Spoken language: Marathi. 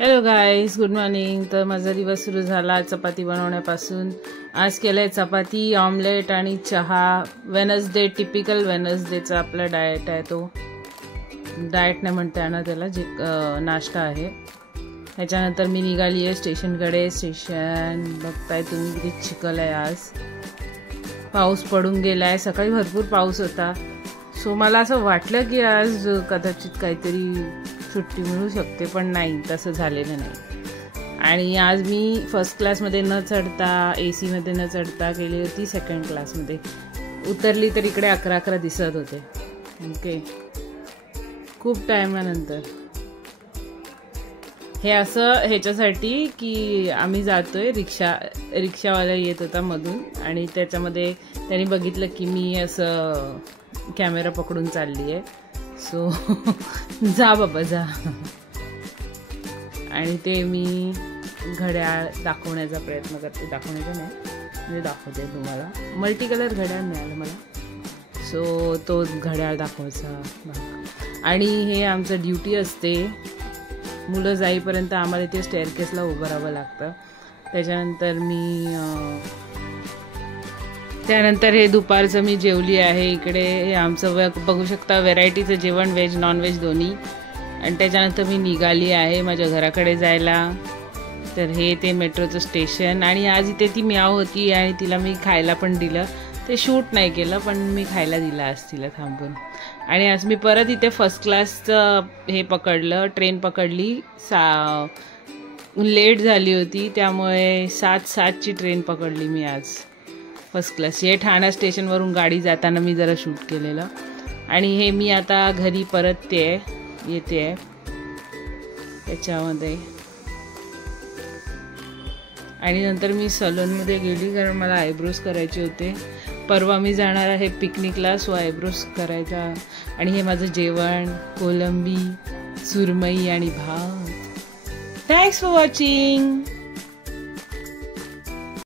Hello guys, good morning. तर माझा दिवस सुरू झाला चपाती बनवण्यापासून. आज केलंय चपाती, ऑमलेट आणि चहा. वेनसडे, टिपिकल वेनसडेचा आपला डाएट आहे. तो डाएट नाही म्हणता येणार त्याला, जे नाश्ता आहे. ह्याच्यानंतर मी निघाली आहे स्टेशनकडे. स्टेशन बघताय तुम्ही किती चिखल आहे. आज पाऊस पडून गेलाय. सकाळी भरपूर पाऊस होता. सो मला असं वाटलं की आज कदाचित काहीतरी सुट्टी मिळू शकते, पण नाही, तसं झालेलं नाही. आणि आज मी फर्स्ट क्लासमध्ये न चढता, AC मध्ये न चढता गेली होती सेकंड क्लासमध्ये. उतरली तर इकडे 11 दिसत होते. ओके, खूप टायमानंतर. हे असं ह्याच्यासाठी की आम्ही जातोय, रिक्षावाला येत होता मधून आणि त्याच्यामध्ये त्यांनी बघितलं की मी असं कॅमेरा पकडून चालली आहे. सो जा बाबा जा. आणि ते मी घड्याळ दाखवण्याचा प्रयत्न करते. दाखवण्याचा नाही, म्हणजे दाखवते तुम्हाला. मल्टी कलर घड्याळ मिळालं मला. सो तो घड्याळ दाखवायचा भाग. आणि हे आमचं ड्युटी असते. मुलं जाईपर्यंत आम्हाला ते स्टेअरकेसला उभं राहावं लागतं. त्यानंतर हे दुपारचं मी जेवली आहे. इकडे हे आमचं बघू शकता व्हेरायटीचं जेवण, व्हेज नॉनव्हेज दोन्ही. आणि त्याच्यानंतर मी निघाली आहे माझ्या घराकडे जायला. तर हे ते मेट्रोचं स्टेशन. आणि आज इथे ती म्याव होती आणि तिला मी खायला पण दिलं. ते शूट नाही केलं, पण मी खायला दिलं आज तिला थांबून. आणि आज मी परत इथे फर्स्ट क्लासचं हे पकडलं, ट्रेन पकडली. लेट झाली होती त्यामुळे 7:07ची ट्रेन पकडली मी आज फर्स्ट क्लास. हे ठाणा स्टेशनवरून गाडी जाताना मी जरा शूट केलेलं. आणि हे मी आता घरी परत येते आहे त्याच्यामध्ये. आणि नंतर मी सलूनमध्ये गेली कारण मला आयब्रोज करायचे होते. परवा मी जाणार आहे पिकनिकला, सो आयब्रोज करायचा. आणि हे माझं जेवण, कोलंबी, सुरमई आणि भात. Thanks for watching.